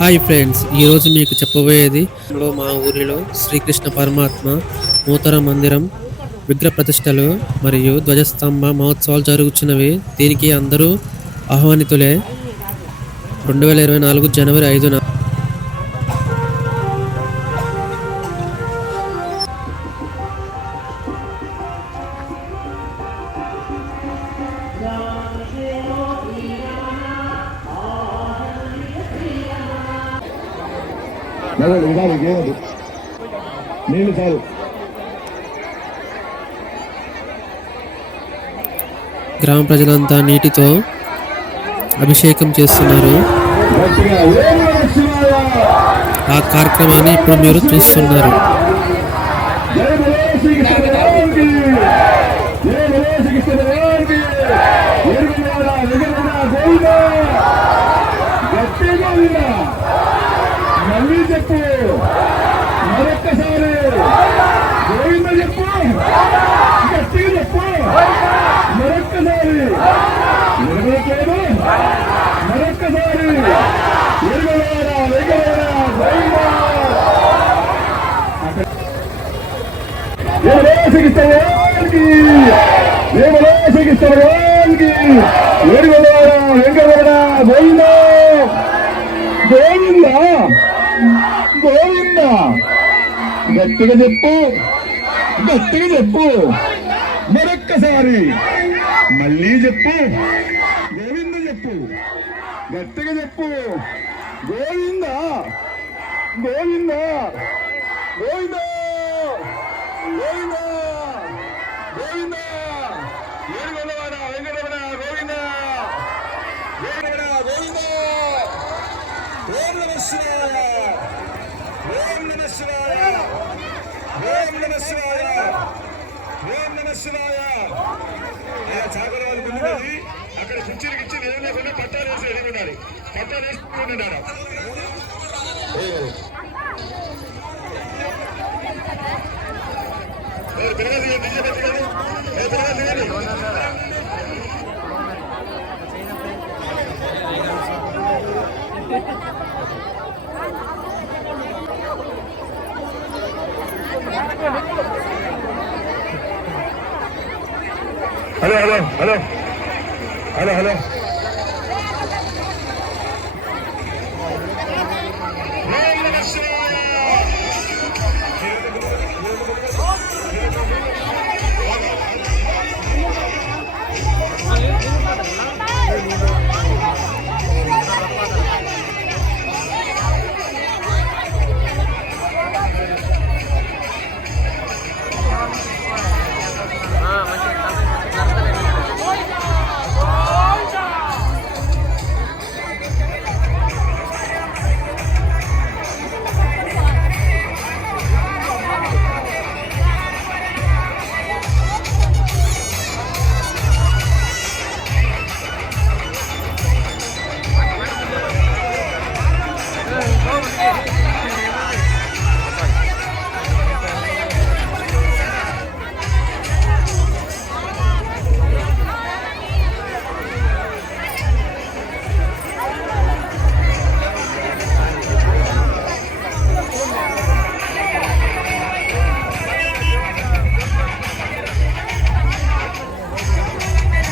Hi friends, ఈరోజు మీకు చెప్పబోయేది మా ఊరిలో శ్రీకృష్ణ పరమాత్మ నూతన మందిరం విగ్రహ ప్రతిష్టలు మరియు ధ్వజస్తంభ మహోత్సవాలు జరుగుతున్నవి. దీనికి అందరూ ఆహ్వానితులే. 2024 జనవరి 5న నీళ్ళు చాలు. గ్రామ ప్రజలంతా నీటితో అభిషేకం చేస్తున్నారు. ఆ కార్యక్రమాన్ని ఇప్పుడు మీరు చూస్తున్నారు. మళ్ళీ చెప్పు, మరొక్కసారి గోవింద చెప్పు, గట్టిగా చెప్పు, మరొక్కసారి ఎరగలేదు, మరొక్కసారి ఎరగలేరా ఎరగలేరా గోవింద. దేవలోసిగిస్తవానికి దేవలోసిగిస్తవానికి ఎరగలేరా ఎరగలేరా గోవింద గోవింద గోవింద. గట్టిగా చెప్పు, గట్టిగా చెప్పు, మరొక్కసారి మళ్ళీ చెప్పు, గోవింద చెప్పు, గట్టిగా చెప్పు, గోవింద గోవింద గోవింద గోవింద గోవింద ఏడుగొండవాడ వెంకటరమణ గోవింద గోవింద. ఓం నమః శివాయ, ఓం నమః శివాయ, ఓం నమః శివాయ, ఓం నమః శివాయ. చాకర వాళ్ళు ముందున్నది అక్కడ కుర్చీలకి ఇచ్చి ఏం లేకుండా పట్టాలు వేసి ఎదుగున్నారు, పట్టాలు వేసుకుంటున్నారు. పిల్లలు డిజే పెట్టుకోండి, పిల్లలు hello hello hello hello hello